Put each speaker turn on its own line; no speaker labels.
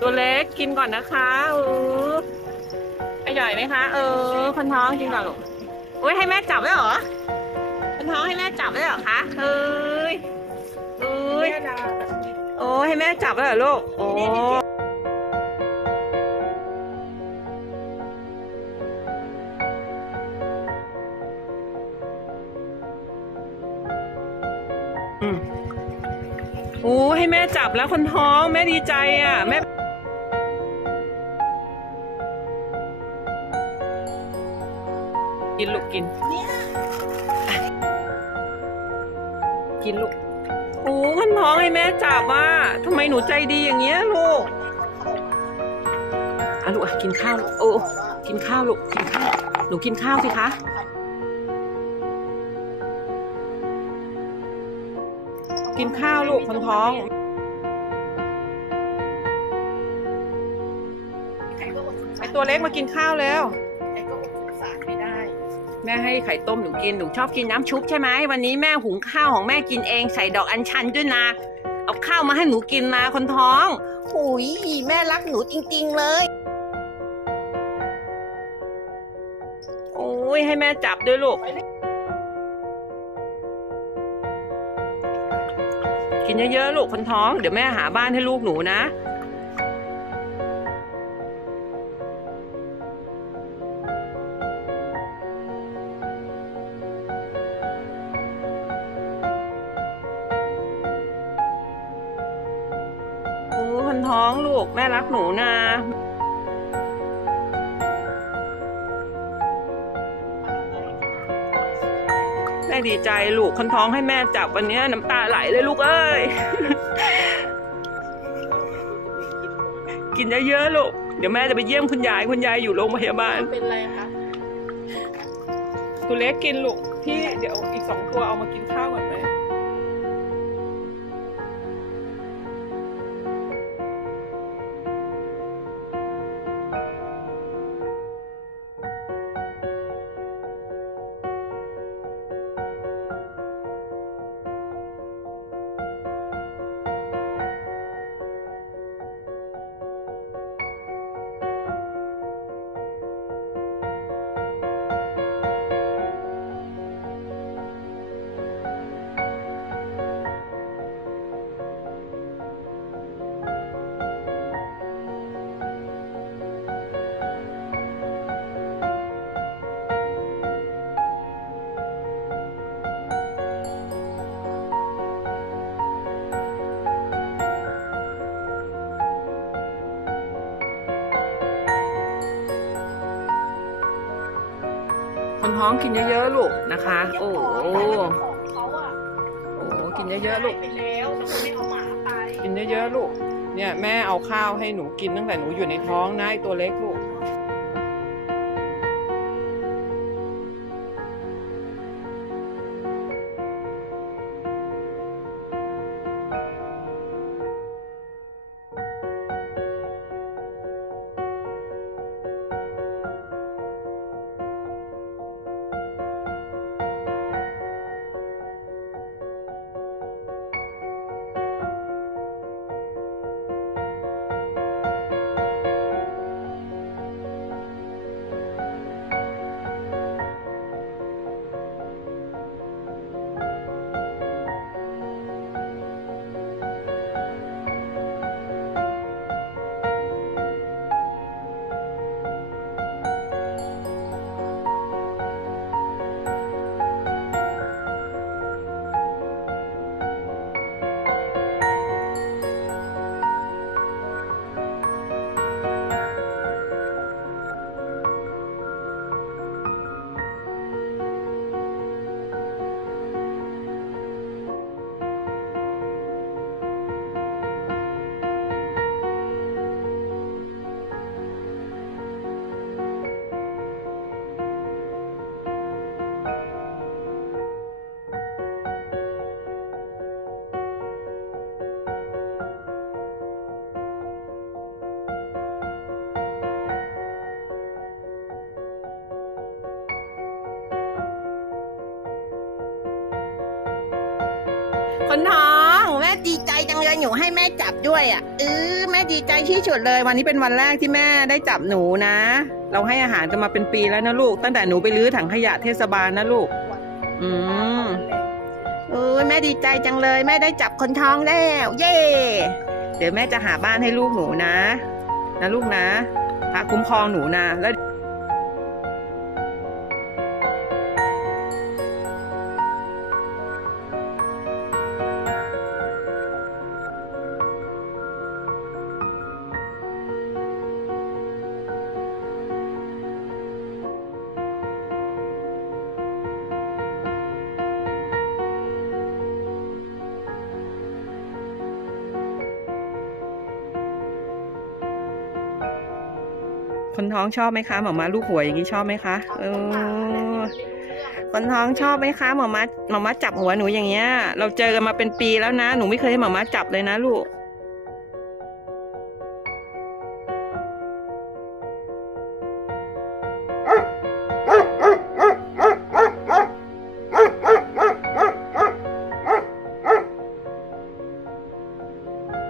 ตัวเล็กกินก่อนนะคะเอออร่อยไหมคะ เออ คนท้องกินก่อนลูกอุ้ยให้แม่จับไว้เหรอ คนท้องให้แม่จับไว้เหรอคะเอ้ยเอ้ยโอ้ให้แม่จับไว้เหรอลูก โอ้อืมโอ้ให้แม่จับแล้วคนท้อง แม่ดีใจอะแม่ กินลูกกิน
เนี่ย
กินลูกโอ้คนท้องให้แม่จับว่าทำไมหนูใจดีอย่างเงี้ยลูกอะลูกอะกินข้าวลูกโอ้กินข้าวลูกกินข้าวหนูกินข้าวสิคะกินข้าวลูกคนท้อง
ใครก็อดสงสา
ไอ
ร
ตัวเล็กมากินข้าวแล้ว แม่ให้ไข่ต้มหนูกินหนูชอบกินน้ำชุบใช่ไหมวันนี้แม่หุงข้าวของแม่กินเองใส่ดอกอัญชันด้วยนะ เอาข้าวมาให้หนูกินนะคนท้อง
หุยแม่รักหนูจริง ๆ เลย
โอ้ยให้แม่จับด้วยลูก กินเยอะๆลูกคนท้อง เดี๋ยวแม่หาบ้านให้ลูกหนูนะ ท้องลูกแม่รักหนูนะแม่ดีใจลูกคนท้องให้แม่จับวันเนี้ยน้ำตาไหลเลยลูกเอ้ย กินเยอะๆลูก เดี๋ยวแม่จะไปเยี่ยมคุณยายคุณยายอยู่โรงพยาบาล
เป็นไรคะ
ตัวเล็กกินลูกพี่เดี๋ยวอีกสองตัวเอามากินข้าวก่อน ท้องกินเยอะๆลูกนะคะ โอ้โห
ของเขาอะ
โอ้โหกินเยอะๆลูก
ไปแล้วแล้วเขาไม่เอาหมาไป
กินเยอะๆลูก เนี่ยแม่เอาข้าวให้หนูกินตั้งแต่หนูอยู่ในท้องนะไอตัวเล็กลูก
คนท้องแม่ดีใจจังเลยหนูให้แม่จับด้วยอะเออแม่ดีใจที่สุด
เลย วันนี้เป็นวันแรกที่แม่ได้จับหนูนะ เราให้อาหารกันมาเป็นปีแล้วนะลูก ตั้งแต่หนูไปรื้อถังขยะเทศบาลนะลูก อืม
เออแม่ดีใจจังเลย แม่ได้จับคนท้องแล้ว เย้
เดี๋ยวแม่จะหาบ้านให้ลูกหนูนะ นะลูกนะพระคุ้มครองหนูนะแล้ว คนท้องชอบไหมคะหมอมาลูกหัวอย่างนี้ชอบไหมคะเออคนท้องชอบไหมคะหมอมาหมอมาจับหัวหนูอย่างเงี้ย เราเจอกันมาเป็นปีแล้วนะ หนูไม่เคยให้หมอมาจับเลยนะลูก